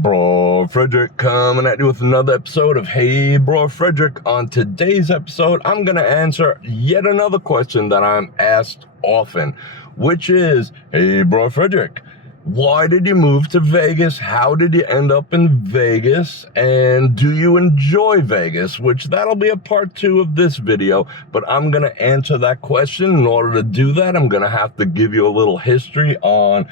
Bror Fredrik coming at you with another episode of Hey Bror Fredrik. On today's episode, I'm going to answer yet another question that I'm asked often, which is, hey Bror Fredrik, why did you move to Vegas? How did you end up in Vegas? And do you enjoy Vegas? Which that'll be a part 2 of this video, but I'm going to answer that question. In order to do that, I'm going to have to give you a little history on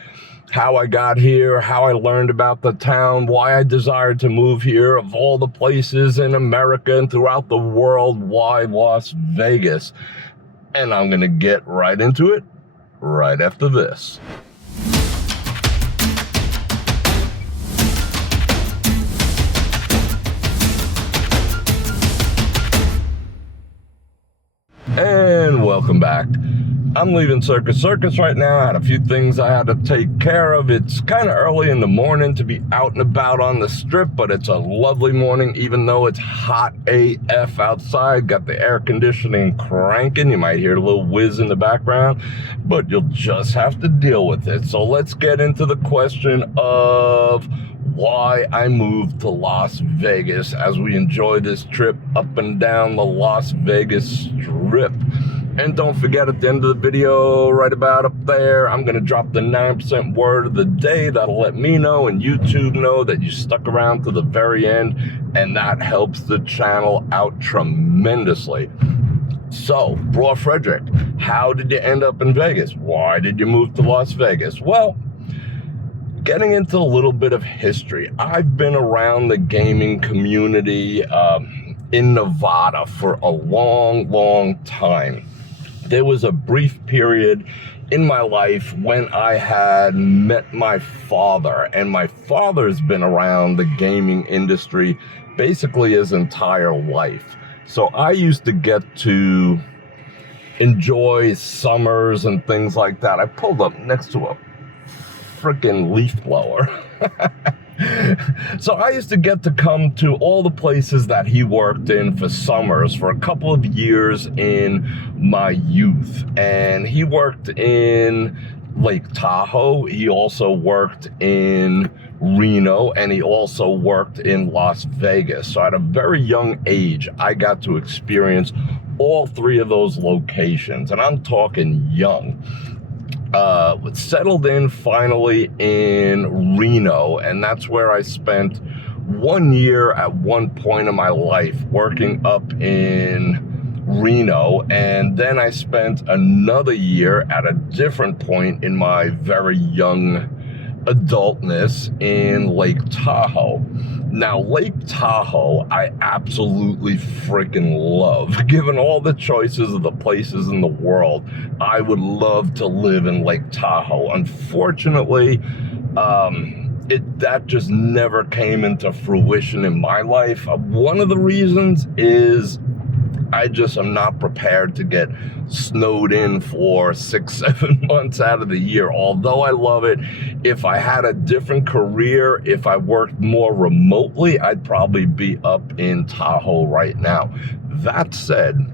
how I got here, how I learned about the town, why I desired to move here, of all the places in America and throughout the world, why Las Vegas? And I'm going to get right into it right after this. And welcome back. I'm leaving Circus right now. I had a few things I had to take care of. It's kind of early in the morning to be out and about on the strip, but it's a lovely morning, even though it's hot AF outside. Got the air conditioning cranking. You might hear a little whiz in the background, but you'll just have to deal with it. So let's get into the question of why I moved to Las Vegas as we enjoy this trip up and down the Las Vegas Strip. And don't forget, at the end of the video, right about up there, I'm going to drop the 9% word of the day. That'll let me know and YouTube know that you stuck around to the very end, and that helps the channel out tremendously. So, Bror Fredrik, how did you end up in Vegas? Why did you move to Las Vegas? Well, getting into a little bit of history, I've been around the gaming community in Nevada for a long time. There was a brief period in my life when I had met my father, and my father's been around the gaming industry basically his entire life. So I used to get to enjoy summers and things like that. I pulled up next to a freaking leaf blower. So I used to get to come to all the places that he worked in for summers for a couple of years in my youth. And he worked in Lake Tahoe. He also worked in Reno, and he also worked in Las Vegas. So at a very young age, I got to experience all three of those locations, and I'm talking young. Settled in finally in Reno, and that's where I spent 1 year at one point in my life working up in Reno, and then I spent another year at a different point in my very young adultness in Lake Tahoe. Now, Lake Tahoe, I absolutely freaking love. Given all the choices of the places in the world, I would love to live in Lake Tahoe. Unfortunately, that just never came into fruition in my life. One of the reasons is I just am not prepared to get snowed in for 6-7 months out of the year. Although I love it, if I had a different career, if I worked more remotely, I'd probably be up in Tahoe right now. That said,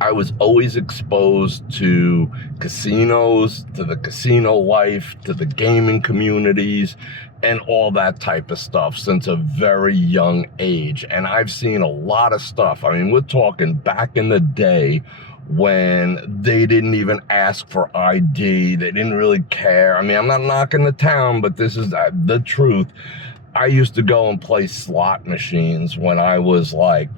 I was always exposed to casinos, to the casino life, to the gaming communities, and all that type of stuff since a very young age. And I've seen a lot of stuff. I mean, we're talking back in the day when they didn't even ask for ID. They didn't really care. I mean, I'm not knocking the town, but this is the truth. I used to go and play slot machines when I was like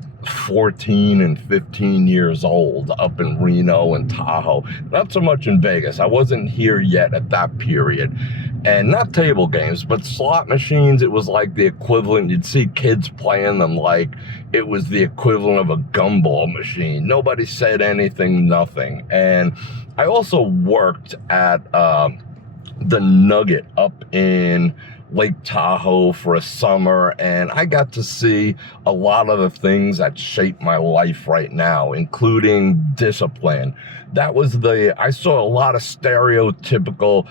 14 and 15 years old up in Reno and Tahoe. Not so much in Vegas. I wasn't here yet at that period. And not table games, but slot machines, it was like the equivalent. You'd see kids playing them like it was the equivalent of a gumball machine. Nobody said anything, nothing. And I also worked at the Nugget up in Lake Tahoe for a summer, and I got to see a lot of the things that shape my life right now, including discipline. I saw a lot of stereotypical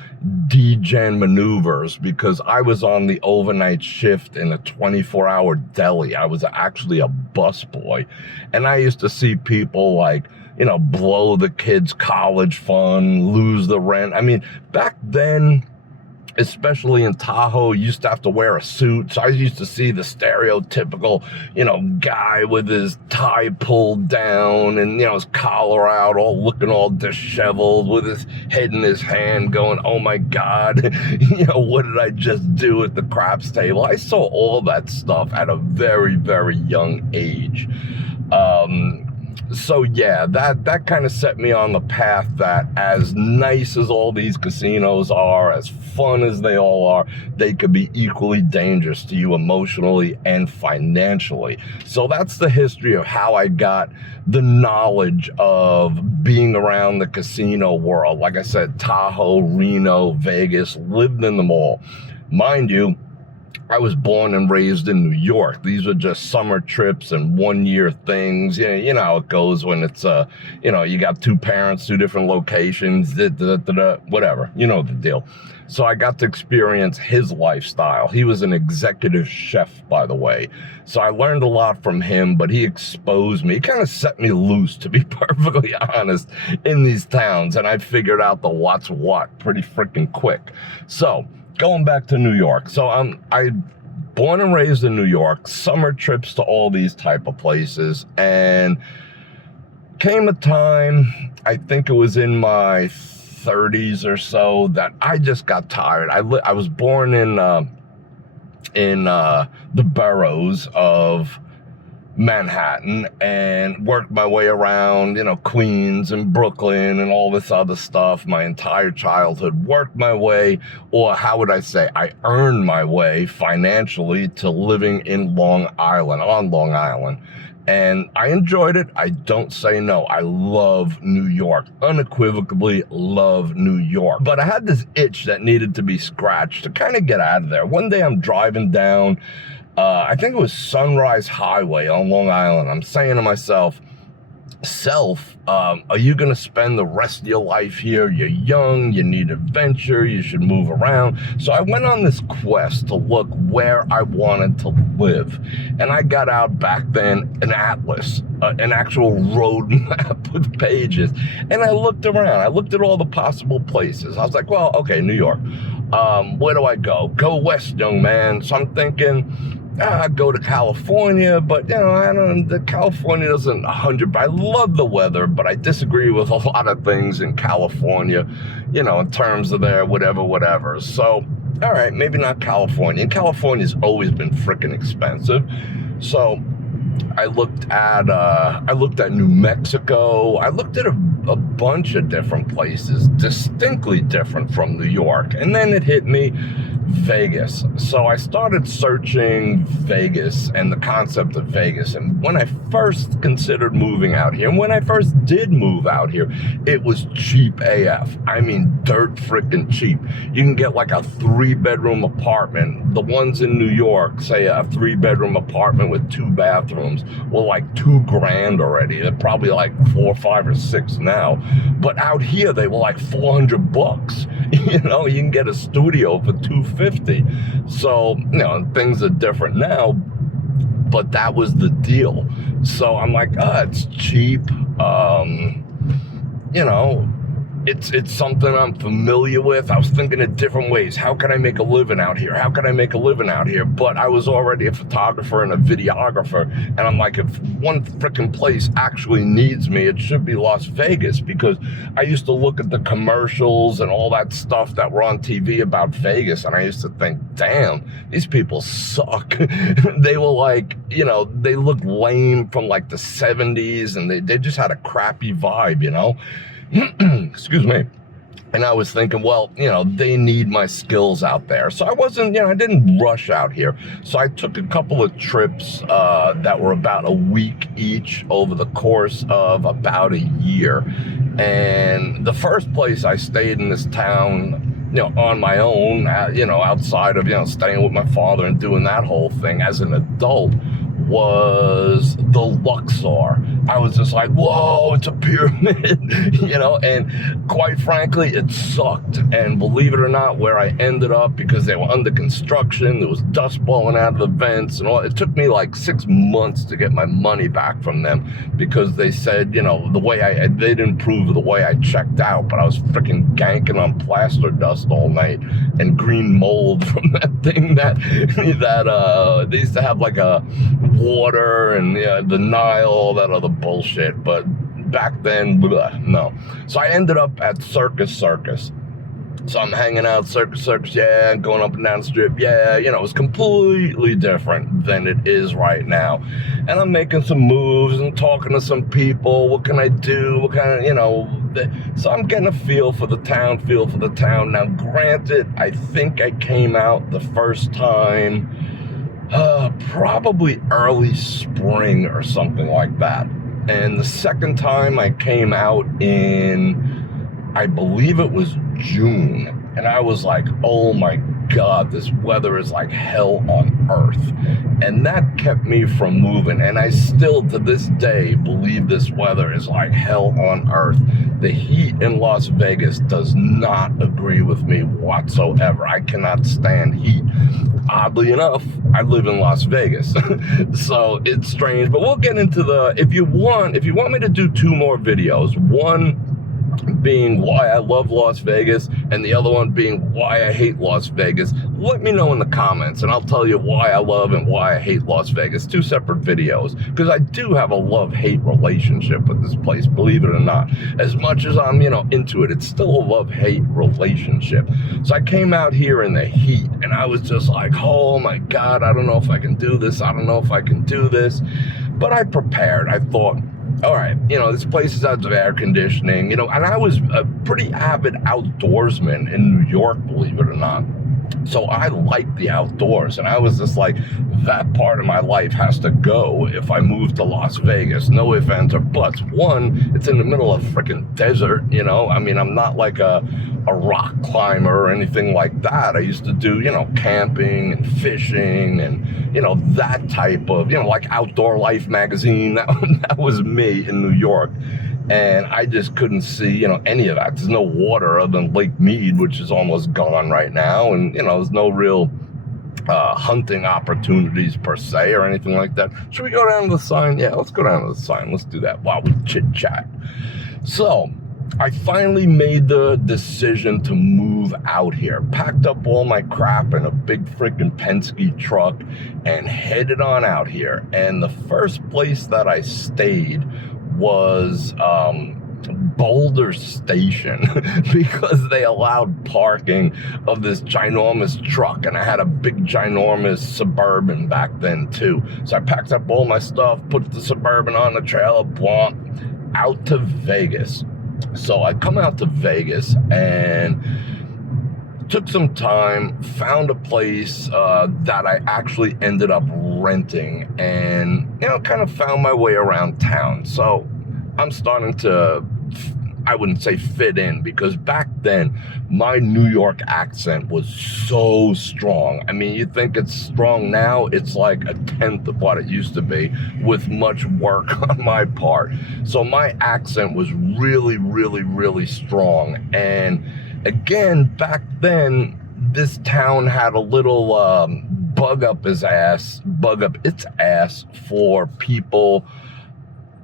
degen maneuvers because I was on the overnight shift in a 24-hour deli. I was actually a busboy, and I used to see people like, you know, blow the kids' college fund, lose the rent. I mean, back then, especially in Tahoe, you used to have to wear a suit. So I used to see the stereotypical, guy with his tie pulled down and, his collar out, all looking all disheveled with his head in his hand going, oh my God, what did I just do at the craps table? I saw all that stuff at a very, very young age. So yeah, that kind of set me on the path that as nice as all these casinos are, as fun as they all are, they could be equally dangerous to you emotionally and financially. So that's the history of how I got the knowledge of being around the casino world. Like I said, Tahoe, Reno, Vegas, lived in them all. Mind you, I was born and raised in New York. These were just summer trips and 1 year things. You know how it goes when it's, you got two parents, two different locations, whatever. You know the deal. So I got to experience his lifestyle. He was an executive chef, by the way. So I learned a lot from him, but he exposed me. He kind of set me loose, to be perfectly honest, in these towns. And I figured out the what's what pretty freaking quick. So going back to New York. So I born and raised in New York, summer trips to all these type of places, and came a time, I think it was in my 30s or so, that I just got tired. I was born in the boroughs of Manhattan and worked my way around, Queens and Brooklyn and all this other stuff my entire childhood. Worked my way, or how would I say, I earned my way financially to living in Long Island. And I enjoyed it. I don't say no. I love New York. Unequivocally love New York. But I had this itch that needed to be scratched to kind of get out of there. One day I'm driving down, I think it was Sunrise Highway on Long Island. I'm saying to myself, are you going to spend the rest of your life here? You're young, you need adventure, you should move around. So I went on this quest to look where I wanted to live. And I got out back then an atlas, an actual road map with pages. And I looked around. I looked at all the possible places. I was like, well, okay, New York. Where do I go? Go west, young man. So I'm thinking, I'd go to California, but California doesn't 100, but I love the weather, but I disagree with a lot of things in California, in terms of their whatever. So, all right, maybe not California. California's always been freaking expensive. So I looked at New Mexico. I looked at a bunch of different places, distinctly different from New York. And then it hit me, Vegas. So I started searching Vegas and the concept of Vegas. And when I first considered moving out here, and when I first did move out here, it was cheap AF. I mean, dirt freaking cheap. You can get like a 3-bedroom apartment. The ones in New York, say a 3-bedroom apartment with 2 bathrooms, were like $2,000 already. They're probably like 4, 5, or 6 now. But out here, they were like $400. You can get a studio for $250. So, things are different now, but that was the deal. So I'm like, it's cheap. It's something I'm familiar with. I was thinking of different ways. How can I make a living out here? But I was already a photographer and a videographer. And I'm like, if one freaking place actually needs me, it should be Las Vegas, because I used to look at the commercials and all that stuff that were on TV about Vegas. And I used to think, damn, these people suck. They were like, they looked lame from like the 70s, and they just had a crappy vibe, Excuse me. And I was thinking, well, they need my skills out there. So I wasn't, I didn't rush out here. So I took a couple of trips that were about a week each over the course of about a year. And the first place I stayed in this town, on my own, outside of, staying with my father and doing that whole thing as an adult, was the Luxor. I was just like, whoa, it's a pyramid, you know, and quite frankly, it sucked. And believe it or not, where I ended up, because they were under construction, there was dust blowing out of the vents and all, it took me like 6 months to get my money back from them, because they said, you know, the way they didn't prove the way I checked out, but I was freaking ganking on plaster dust all night and green mold from that thing that they used to have like a water and the Nile, all that other bullshit. But back then, blah, no. So I ended up at Circus. So I'm hanging out Circus, yeah, going up and down the strip, yeah, you know, it's completely different than it is right now. And I'm making some moves and talking to some people. What can I do? What kind of, you know, so I'm getting a feel for the town. Now, granted, I think I came out the first time probably early spring or something like that. And the second time I came out in, I believe it was June. And I was like, oh my God, this weather is like hell on earth. And that kept me from moving. And I still, to this day, believe this weather is like hell on earth. The heat in Las Vegas does not agree with me whatsoever. I cannot stand heat. Oddly enough, I live in Las Vegas, so it's strange. But we'll get into if you want me to do 2 more videos, one being why I love Las Vegas and the other one being why I hate Las Vegas, let me know in the comments and I'll tell you why I love and why I hate Las Vegas. 2 separate videos, because I do have a love-hate relationship with this place, believe it or not. As much as I'm, you know, into it, it's still a love-hate relationship. So I came out here in the heat and I was just like, oh my God, I don't know if I can do this. But I prepared. I thought, all right, you know, this place has air conditioning, you know, and I was a pretty avid outdoorsman in New York, believe it or not. So I like the outdoors, and I was just like, that part of my life has to go if I move to Las Vegas. No ifs, ands, or buts. One, it's in the middle of freaking desert, you know. I mean, I'm not like a rock climber or anything like that. I used to do, you know, camping and fishing and, you know, that type of, you know, like Outdoor Life magazine. That was me in New York. And I just couldn't see, you know, any of that. There's no water other than Lake Mead, which is almost gone right now. And, you know, there's no real hunting opportunities per se or anything like that. Should we go down to the sign? Yeah, let's go down to the sign. Let's do that while we chit chat. So I finally made the decision to move out here. Packed up all my crap in a big freaking Penske truck and headed on out here. And the first place that I stayed was Boulder Station because they allowed parking of this ginormous truck, and I had a big ginormous Suburban back then too. So I packed up all my stuff, put the Suburban on the trailer, blomp, out to Vegas. So I come out to Vegas and took some time, found a place that I actually ended up renting, and, you know, kind of found my way around town. So I'm starting to, I wouldn't say fit in, because back then my New York accent was so strong. I mean, you think it's strong now, it's like a tenth of what it used to be, with much work on my part. So my accent was really, really, really strong. And again, back then, this town had a little bug up its ass for people,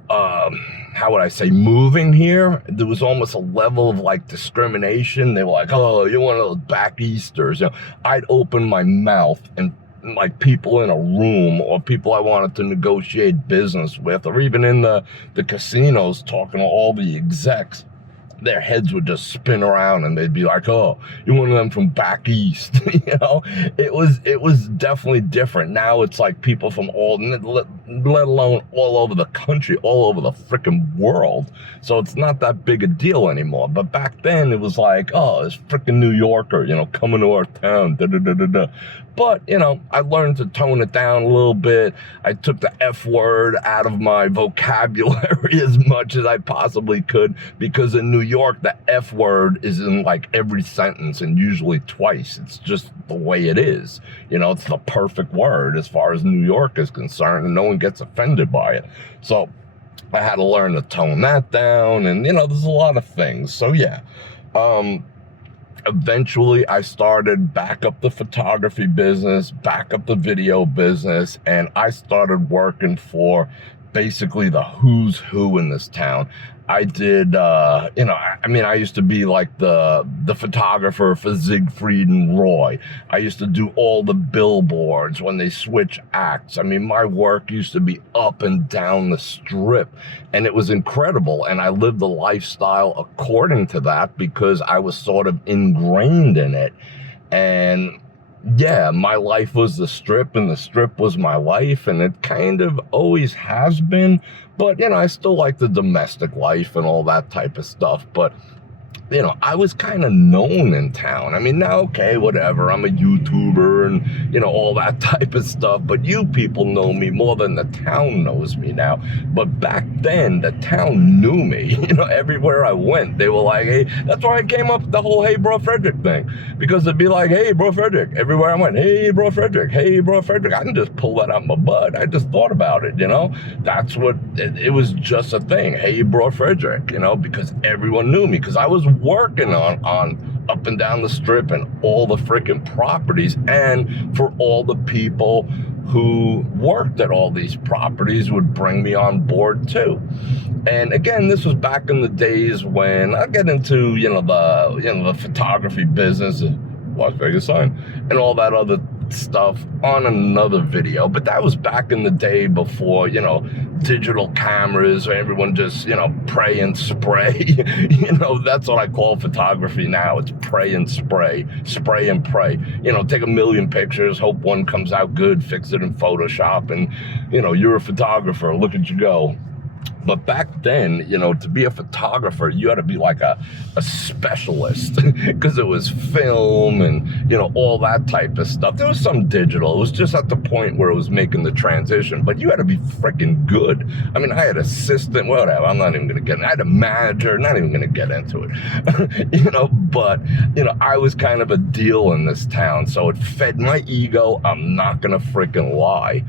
how would I say, moving here. There was almost a level of like discrimination. They were like, oh, you're one of those back Easters. You know, I'd open my mouth and like people in a room or people I wanted to negotiate business with, or even in the casinos talking to all the execs, their heads would just spin around and they'd be like, oh, you're one of them from back east. You know, it was definitely different. Now it's like people from all, let alone all over the country, all over the freaking world. So it's not that big a deal anymore. But back then it was like, oh, this freaking New Yorker, you know, coming to our town, da da da da da. But, you know, I learned to tone it down a little bit. I took the F word out of my vocabulary as much as I possibly could, because in New York, the F word is in like every sentence and usually twice. It's just the way it is. You know, it's the perfect word as far as New York is concerned, and no one gets offended by it. So I had to learn to tone that down, and there's a lot of things. So yeah, eventually I started back up the photography business, back up the video business, and I started working for basically the who's who in this town. I did, I used to be like the photographer for Siegfried and Roy. I used to do all the billboards when they switch acts. I mean, my work used to be up and down the strip, and it was incredible. And I lived the lifestyle according to that because I was sort of ingrained in it. And yeah, my life was the strip, and the strip was my life, and it kind of always has been. But, I still like the domestic life and all that type of stuff. But, I was kind of known in town. I mean, now, okay, whatever. I'm a YouTuber and, all that type of stuff. But you people know me more than the town knows me now. But back then, the town knew me. Everywhere I went, they were like, hey, that's why I came up with the whole Hey Bror Fredrik thing. Because it'd be like, hey, Bror Fredrik. Everywhere I went, hey, Bror Fredrik. Hey, Bror Fredrik. I can just pull that out my butt. I just thought about it, That's what, it was just a thing. Hey, Bror Fredrik, because everyone knew me. Because I was working on up and down the strip and all the freaking properties, and for all the people who worked at all these properties would bring me on board too. And again, this was back in the days when I get into the photography business, Las Vegas sign, and all that other stuff on another video. But that was back in the day before, digital cameras, or everyone just, pray and spray. That's what I call photography now. It's pray and spray and pray. Take a million pictures, hope one comes out good, fix it in Photoshop, and, you're a photographer, look at you go. But back then, to be a photographer, you had to be like a specialist because it was film and, all that type of stuff. There was some digital. It was just at the point where it was making the transition. But you had to be freaking good. I mean, I had an assistant, whatever. I'm not even going to get in. I had a manager, not even going to get into it. But, I was kind of a deal in this town. So it fed my ego. I'm not going to freaking lie.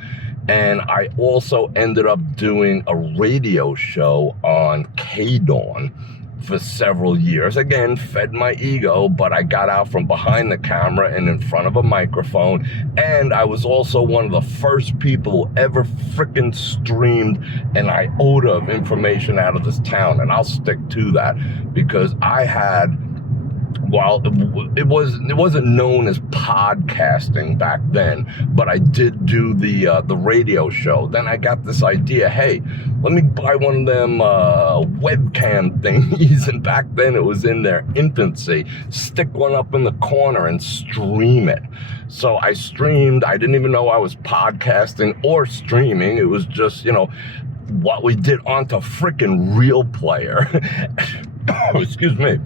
And I also ended up doing a radio show on K-Dawn for several years. Again, fed my ego, but I got out from behind the camera and in front of a microphone. And I was also one of the first people who ever freaking streamed an iota of information out of this town. And I'll stick to that because I had, while it wasn't known as podcasting back then, but I did do the radio show. Then I got this idea, hey, let me buy one of them webcam thingies, and back then it was in their infancy. Stick one up in the corner and stream it. So I streamed. I didn't even know I was podcasting or streaming. It was just, what we did onto freaking Real Player. Excuse me.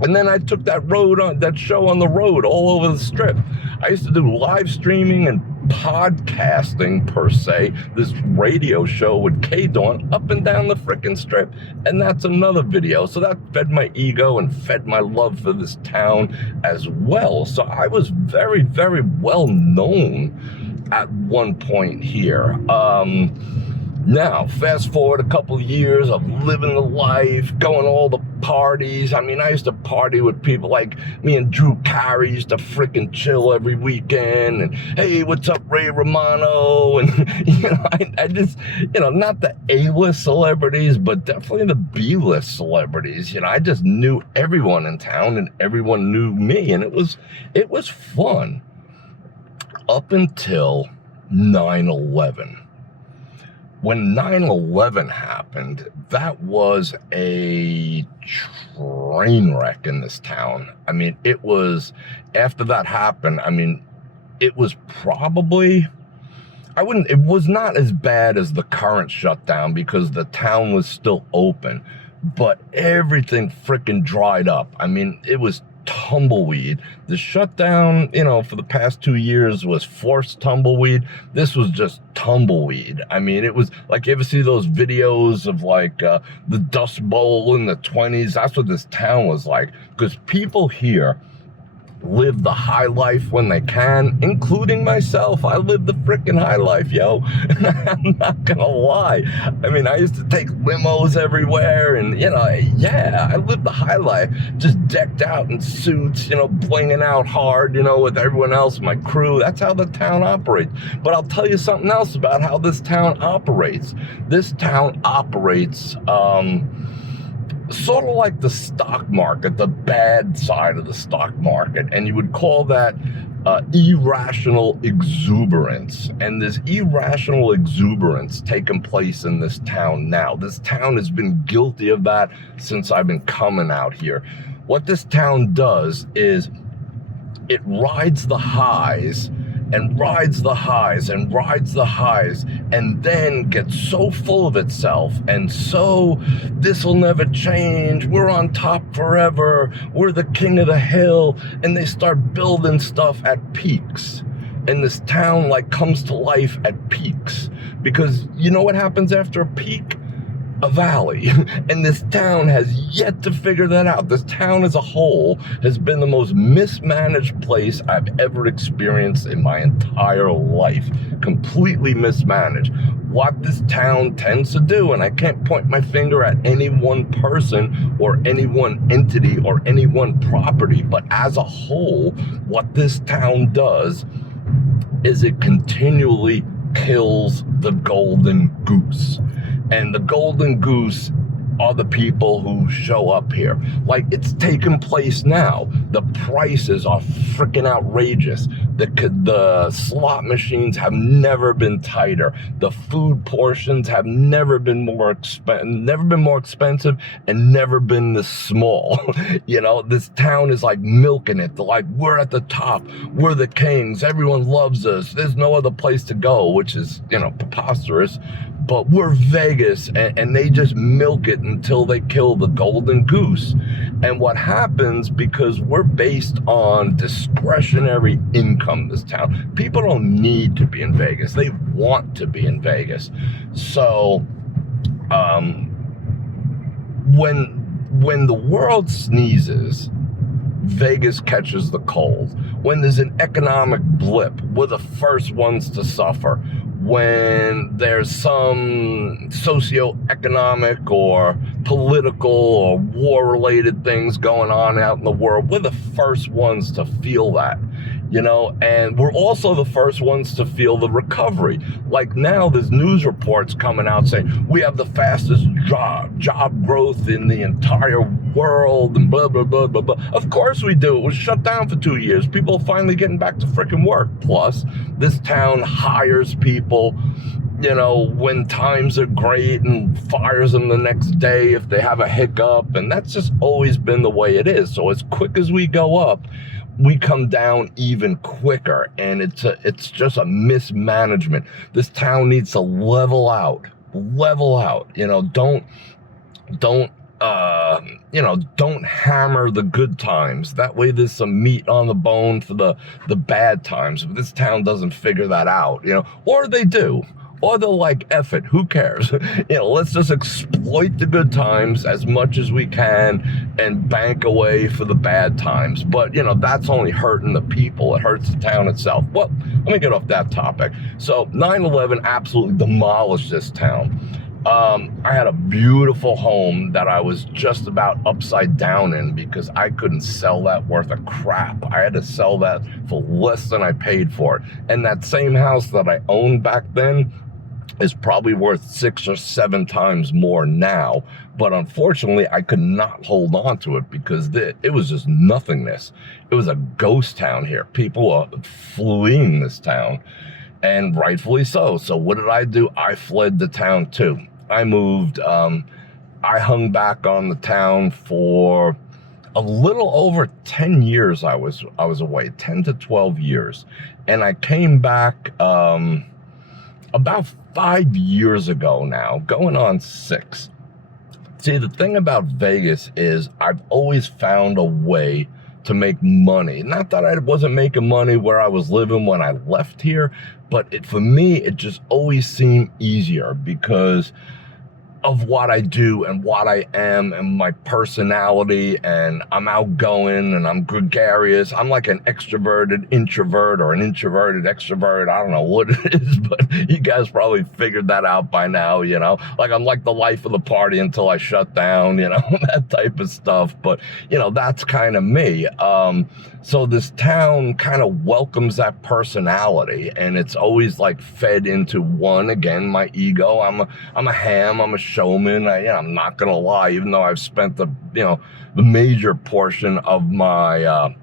And then I took that show on the road all over the strip. I used to do live streaming and podcasting per se, this radio show with K-Dawn up and down the frickin' strip. And that's another video. So that fed my ego and fed my love for this town as well. So I was very, very well known at one point here. Now, fast forward a couple of years of living the life, going to all the parties. I mean, I used to party with people like me and Drew Carey used to freaking chill every weekend. And, hey, what's up, Ray Romano? And, I just, not the A-list celebrities, but definitely the B-list celebrities. I just knew everyone in town and everyone knew me. And it was fun up until 9/11. When 9/11 happened, that was a train wreck in this town. I mean, it was, after that happened, I mean, it was probably, it was not as bad as the current shutdown because the town was still open, but everything freaking dried up. I mean, it was tumbleweed. The shutdown, for the past 2 years was forced tumbleweed. This was just tumbleweed. I mean, it was like, you ever see those videos of like the Dust Bowl in the 20s? That's what this town was like, because people here live the high life when they can, including myself. I live the freaking high life, yo. I'm not gonna lie. I mean, I used to take limos everywhere, and yeah, I lived the high life, just decked out in suits, blinging out hard, with everyone else, my crew. That's how the town operates. But I'll tell you something else about how this town operates. This town operates sort of like the stock market, the bad side of the stock market, and you would call that irrational exuberance. And this irrational exuberance taking place in this town now. This town has been guilty of that since I've been coming out here. What this town does is it rides the highs and rides the highs and rides the highs, and then gets so full of itself and so this'll never change, we're on top forever, we're the king of the hill, and they start building stuff at peaks. And this town comes to life at peaks, because you know what happens after a peak? A valley. And this town has yet to figure that out. This town as a whole has been the most mismanaged place I've ever experienced in my entire life. Completely mismanaged. What this town tends to do, and I can't point my finger at any one person or any one entity or any one property, but as a whole, what this town does is it continually kills the golden goose. And the golden goose are the people who show up here. It's taking place now. The prices are freaking outrageous. The slot machines have never been tighter. The food portions have never been more expensive, and never been this small. This town is milking it. We're at the top. We're the kings. Everyone loves us. There's no other place to go, which is, preposterous. But we're Vegas, and they just milk it until they kill the golden goose. And what happens, because we're based on discretionary income, this town, people don't need to be in Vegas. They want to be in Vegas. So when the world sneezes, Vegas catches the cold. When there's an economic blip, we're the first ones to suffer. When there's some socioeconomic or political or war-related things going on out in the world, we're the first ones to feel that, and we're also the first ones to feel the recovery. Now there's news reports coming out saying we have the fastest job growth in the entire world and blah, blah, blah, blah, blah. Of course we do. It was shut down for 2 years. People are finally getting back to freaking work. Plus, this town hires people, when times are great, and fires them the next day if they have a hiccup. And that's just always been the way it is. So as quick as we go up, we come down even quicker. And it's just a mismanagement. This town needs to level out. Don't hammer the good times. That way there's some meat on the bone for the bad times. But this town doesn't figure that out, or they do. Or they're F it, who cares? Let's just exploit the good times as much as we can and bank away for the bad times. But, that's only hurting the people. It hurts the town itself. Well, let me get off that topic. So 9/11 absolutely demolished this town. I had a beautiful home that I was just about upside down in because I couldn't sell that worth a crap. I had to sell that for less than I paid for it. And that same house that I owned back then is probably worth 6 or 7 times more now. But unfortunately, I could not hold on to it because it was just nothingness. It was a ghost town here. People are fleeing this town, and rightfully so. So what did I do? I fled the town too. I moved. I hung back on the town for a little over 10 years. I was away, 10 to 12 years. And I came back about 5 years ago now, going on 6. See, the thing about Vegas is I've always found a way to make money. Not that I wasn't making money where I was living when I left here, but for me, it just always seemed easier because of what I do and what I am and my personality, and I'm outgoing and I'm gregarious. I'm like an extroverted introvert or an introverted extrovert. I don't know what it is, but you guys probably figured that out by now, you know? Like I'm like the life of the party until I shut down, you know, that type of stuff. But, you know, that's kind of me. So this town kind of welcomes that personality, and it's always like fed into one, again, my ego. I'm a ham, I'm a showman. I'm not gonna lie, even though I've spent the major portion of my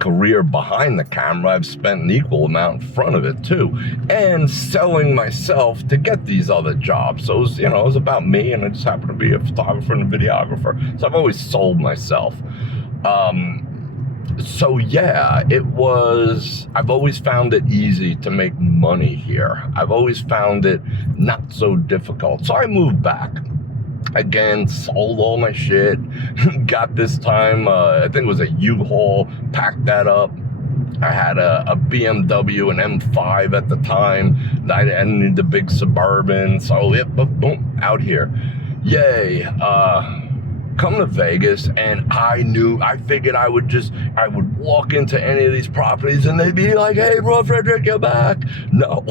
career behind the camera, I've spent an equal amount in front of it too, and selling myself to get these other jobs. So it was about me, and I just happen to be a photographer and a videographer. So I've always sold myself. So yeah, I've always found it easy to make money here. I've always found it not so difficult. So I moved back. Again, sold all my shit. Got this time, I think it was a U-Haul, packed that up. I had a BMW, an M5 at the time. I didn't need the big Suburban. So boom, out here. Yay. Come to Vegas, and I figured I would walk into any of these properties and they'd be like, "Hey, Bror Fredrik, you're back." No.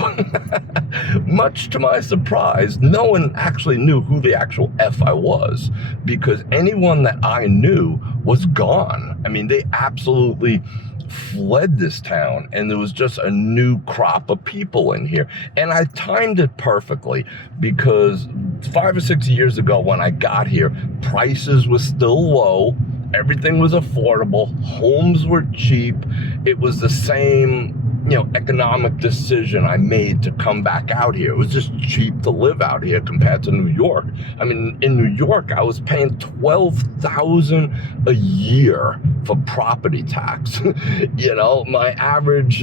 Much to my surprise, no one actually knew who the actual F I was, because anyone that I knew was gone. I mean, they absolutely fled this town, and there was just a new crop of people in here. And I timed it perfectly, because 5 or 6 years ago when I got here, prices were still low, everything was affordable, homes were cheap. It was the same economic decision I made to come back out here. It was just cheap to live out here compared to New York. I mean, in New York, I was paying $12,000 a year for property tax. My average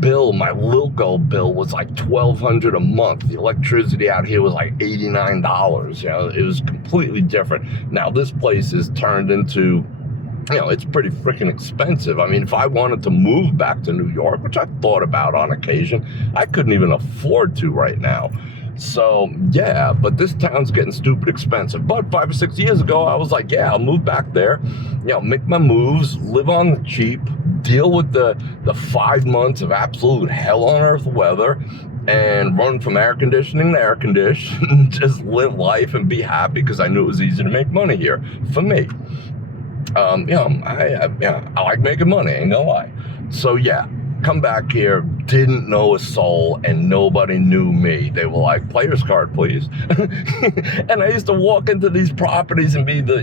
bill, my Lilco bill, was like $1,200 a month. The electricity out here was like $89. It was completely different. Now this place is turned into, it's pretty freaking expensive. I mean, if I wanted to move back to New York, which I've thought about on occasion, I couldn't even afford to right now. So yeah, but this town's getting stupid expensive. But 5 or 6 years ago, I was like, yeah, I'll move back there, make my moves, live on the cheap, deal with the 5 months of absolute hell on earth weather, and run from air conditioning to air conditioning, just live life and be happy, because I knew it was easy to make money here for me. I like making money, ain't gonna lie. So yeah, come back here, didn't know a soul, and nobody knew me. They were like, "Player's card, please." And I used to walk into these properties and be the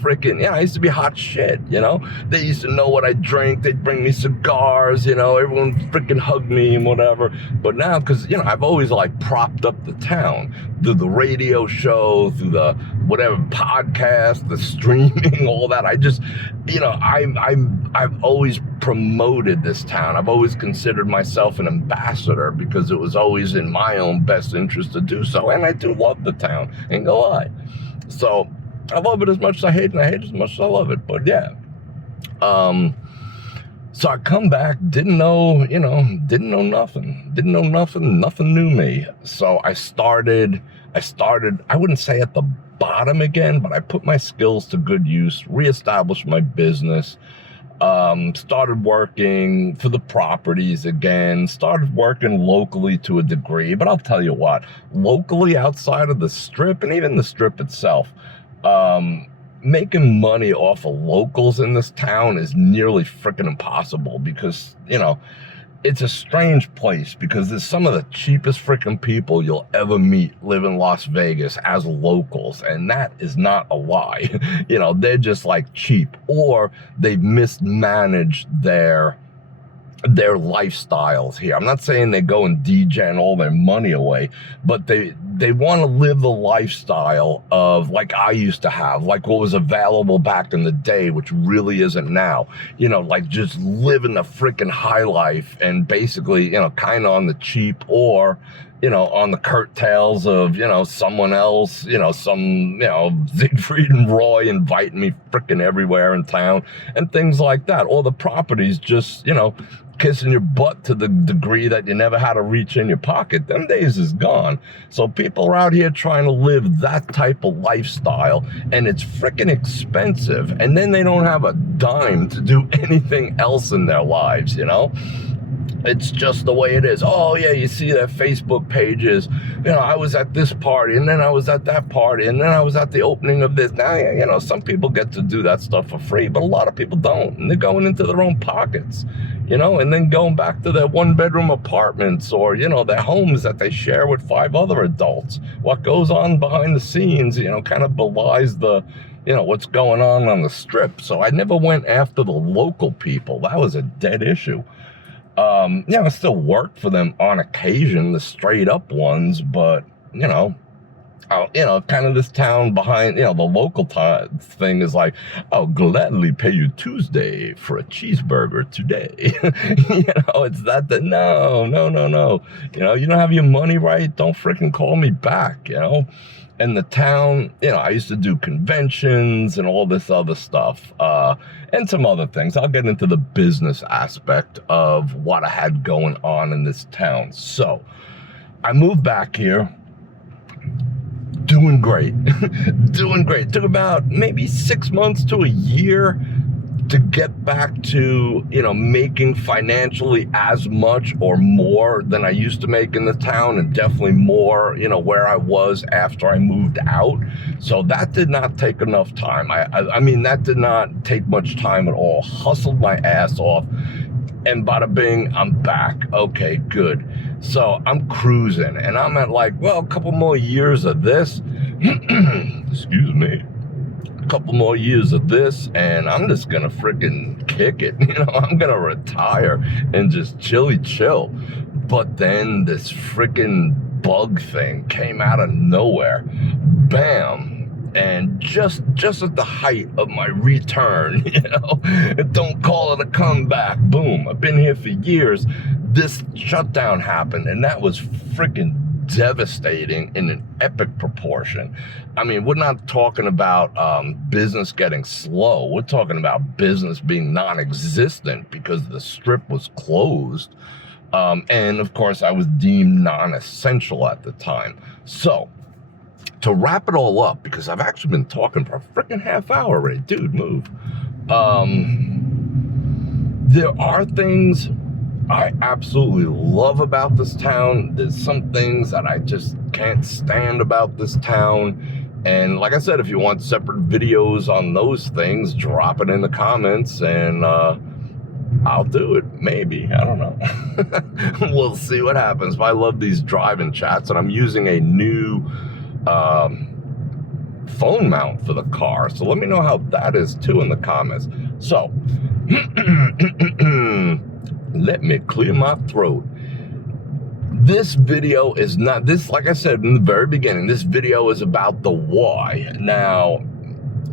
freaking, I used to be hot shit, They used to know what I drank. They'd bring me cigars, everyone freaking hugged me and whatever. But now, because, I've always like propped up the town through the radio show, through the whatever podcast, the streaming, all that. I just, I've always promoted this town. I've always considered myself an ambassador, because it was always in my own best interest to do so. And I do love the town, ain't gonna lie. So I love it as much as I hate it, and I hate it as much as I love it. But yeah. So I come back, didn't know nothing. Nothing knew me. So I started, I wouldn't say at the bottom again, but I put my skills to good use, reestablished my business, started working for the properties again, started working locally to a degree. But I'll tell you what, locally outside of the Strip, and even the Strip itself, making money off of locals in this town is nearly freaking impossible, because, it's a strange place, because there's some of the cheapest freaking people you'll ever meet live in Las Vegas as locals, and that is not a lie. They're just like cheap, or they've mismanaged their lifestyles here. I'm not saying they go and degen all their money away, but they want to live the lifestyle of, like I used to have, like what was available back in the day, which really isn't now. Like just living the freaking high life, and basically, kind of on the cheap, or on the curtails of, someone else, some, Siegfried and Roy inviting me freaking everywhere in town and things like that. Or the properties just, kissing your butt to the degree that you never had to reach in your pocket. Them days is gone. So people are out here trying to live that type of lifestyle, and it's freaking expensive. And then they don't have a dime to do anything else in their lives, you know? It's just the way it is. Oh, yeah, you see their Facebook pages. You know, I was at this party, and then I was at that party, and then I was at the opening of this. Now, you know, some people get to do that stuff for free, but a lot of people don't. And they're going into their own pockets, you know, and then going back to their one-bedroom apartments or, you know, their homes that they share with 5 other adults. What goes on behind the scenes, you know, kind of belies the, you know, what's going on the strip. So I never went after the local people. That was a dead issue. Yeah, I still work for them on occasion, the straight up ones, but, you know, kind of this town behind, you know, the local thing is like, I'll gladly pay you Tuesday for a cheeseburger today. You know, it's that, no. You know, you don't have your money right, don't freaking call me back, you know. And the town, you know, I used to do conventions and all this other stuff, and some other things. I'll get into the business aspect of what I had going on in this town. So I moved back here, doing great, doing great. Took about maybe 6 months to a year to get back to, you know, making financially as much or more than I used to make in the town, and definitely more, you know, where I was after I moved out. So that did not take enough time. I mean, that did not take much time at all. Hustled my ass off, and bada bing, I'm back. Okay, good. So I'm cruising, and I'm at like, well, a couple more years of this. Excuse me. Couple more years of this, and I'm just gonna freaking kick it. You know, I'm gonna retire and just chill. But then this freaking bug thing came out of nowhere. Bam. And just at the height of my return, you know, don't call it a comeback. Boom. I've been here for years. This shutdown happened, and that was freaking devastating in an epic proportion. I mean, we're not talking about business getting slow. We're talking about business being non-existent because the strip was closed. And of course, I was deemed non-essential at the time. So to wrap it all up, because I've actually been talking for a freaking half hour already. Dude, move. There are things I absolutely love about this town. There's some things that I just can't stand about this town. And like I said, if you want separate videos on those things, drop it in the comments, and I'll do it. Maybe. I don't know. We'll see what happens. But I love these driving chats, and I'm using a new phone mount for the car. So let me know how that is too in the comments. So let me clear my throat. This video is not, this, like I said in the very beginning, this video is about the why. Now,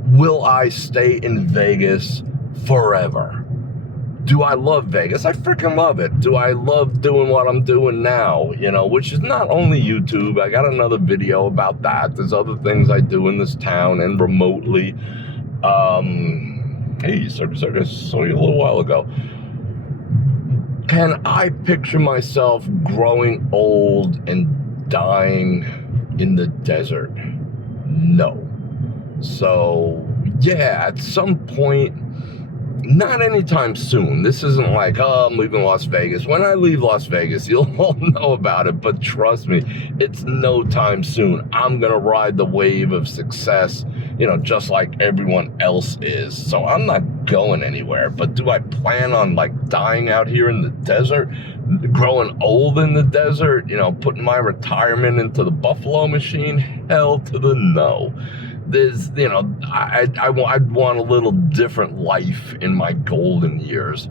will I stay in Vegas forever? Do I love Vegas? I freaking love it. Do I love doing what I'm doing now? You know, which is not only YouTube. I got another video about that. There's other things I do in this town and remotely. Hey, Circus, I saw you a little while ago. Can I picture myself growing old and dying in the desert? No. So, yeah, at some point, not anytime soon. This isn't like, oh, I'm leaving Las Vegas. When I leave Las Vegas, you'll all know about it, but trust me, it's no time soon. I'm gonna ride the wave of success, you know, just like everyone else is. So I'm not going anywhere, but do I plan on like dying out here in the desert, growing old in the desert, you know, putting my retirement into the buffalo machine? Hell to the no. There's, you know, I'd want a little different life in my golden years.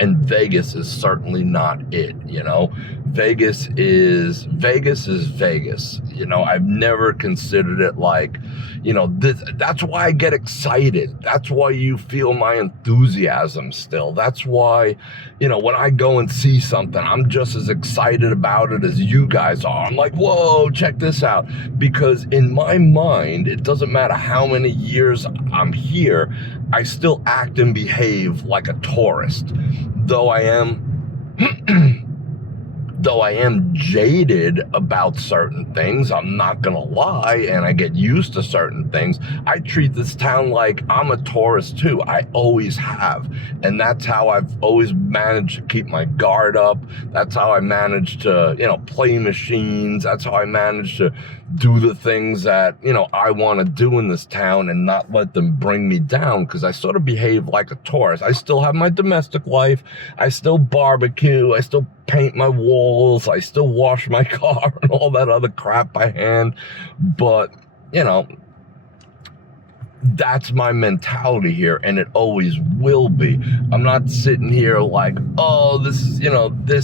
And Vegas is certainly not it, you know. Vegas is Vegas. You know, I've never considered it like, you know, that's why I get excited. That's why you feel my enthusiasm still. That's why, you know, when I go and see something, I'm just as excited about it as you guys are. I'm like, whoa, check this out. Because in my mind, it doesn't matter how many years I'm here, I still act and behave like a tourist. though I am jaded about certain things, I'm not gonna lie, and I get used to certain things, I treat this town like I'm a tourist too. I always have. And that's how I've always managed to keep my guard up. That's how I managed to, play machines. That's how I managed to do the things that, I want to do in this town and not let them bring me down, because I sort of behave like a tourist. I still have my domestic life. I still barbecue. I still paint my walls. I still wash my car and all that other crap by hand. But, that's my mentality here, and it always will be. I'm not sitting here like, oh, this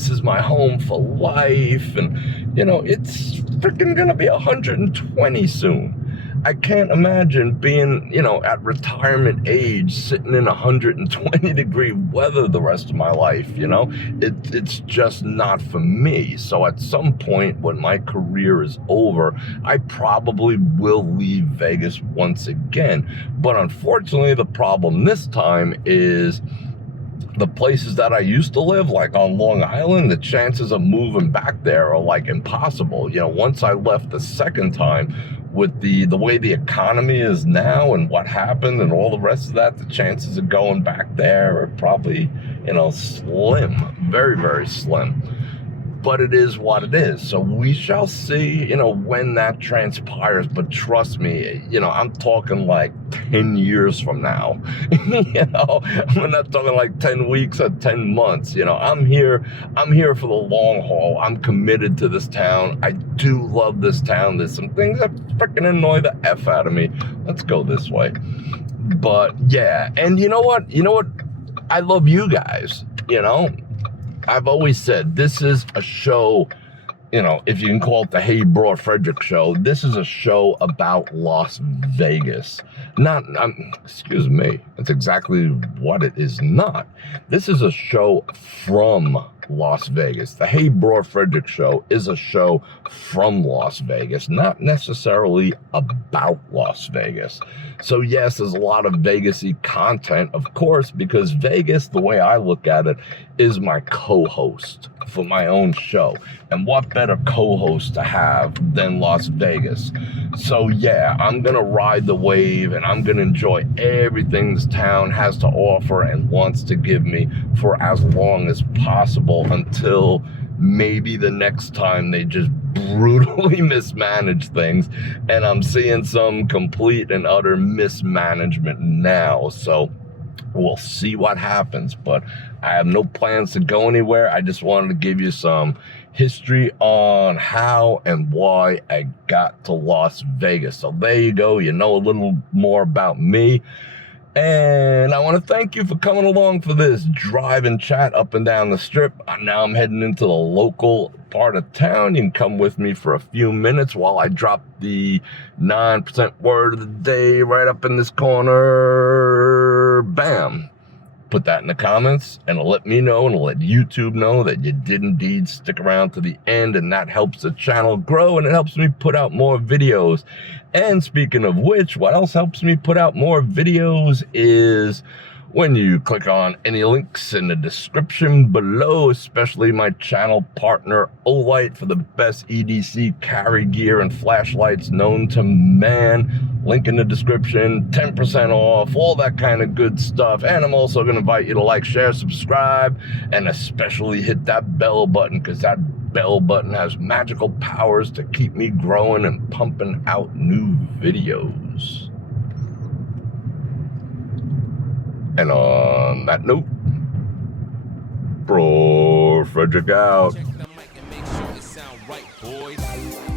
is my home for life, and it's freaking gonna be 120 soon. I can't imagine being, at retirement age, sitting in 120 degree weather the rest of my life, It's just not for me. So at some point when my career is over, I probably will leave Vegas once again. But unfortunately, the problem this time is the places that I used to live, like on Long Island, the chances of moving back there are like impossible. Once I left the second time, with the way the economy is now and what happened and all the rest of that, the chances of going back there are probably, slim, very, very slim. But it is what it is. So we shall see, when that transpires. But trust me, I'm talking like 10 years from now. I'm not talking like 10 weeks or 10 months. I'm here for the long haul. I'm committed to this town. I do love this town. There's some things that freaking annoy the F out of me. Let's go this way. But yeah, and you know what? I love you guys, I've always said this is a show, if you can call it the Hey Bror Fredrik show, this is a show about Las Vegas. Excuse me, that's exactly what it is not. This is a show from Las Vegas. The Hey Bror Fredrik show is a show from Las Vegas, not necessarily about Las Vegas. So yes, there's a lot of Vegas-y content, of course, because Vegas, the way I look at it, is my co-host for my own show. And what better co-host to have than Las Vegas? So yeah, I'm gonna ride the wave and I'm gonna enjoy everything this town has to offer and wants to give me for as long as possible, until maybe the next time they just brutally mismanage things, and I'm seeing some complete and utter mismanagement now. So we'll see what happens, but I have no plans to go anywhere. I just wanted to give you some history on how and why I got to Las Vegas. So there you go. You know a little more about me. And I want to thank you for coming along for this drive and chat up and down the strip. Now I'm heading into the local part of town. You can come with me for a few minutes while I drop the 9% word of the day right up in this corner. Bam. Put that in the comments, and it'll let me know, and it'll let YouTube know that you did indeed stick around to the end, and that helps the channel grow, and it helps me put out more videos. And speaking of which, what else helps me put out more videos is when you click on any links in the description below, especially my channel partner Olight for the best EDC carry gear and flashlights known to man. Link in the description, 10% off, all that kind of good stuff. And I'm also going to invite you to like, share, subscribe, and especially hit that bell button, because that bell button has magical powers to keep me growing and pumping out new videos. And on that note, Bror Fredrik out. Check the mic and make sure it sound right, boys.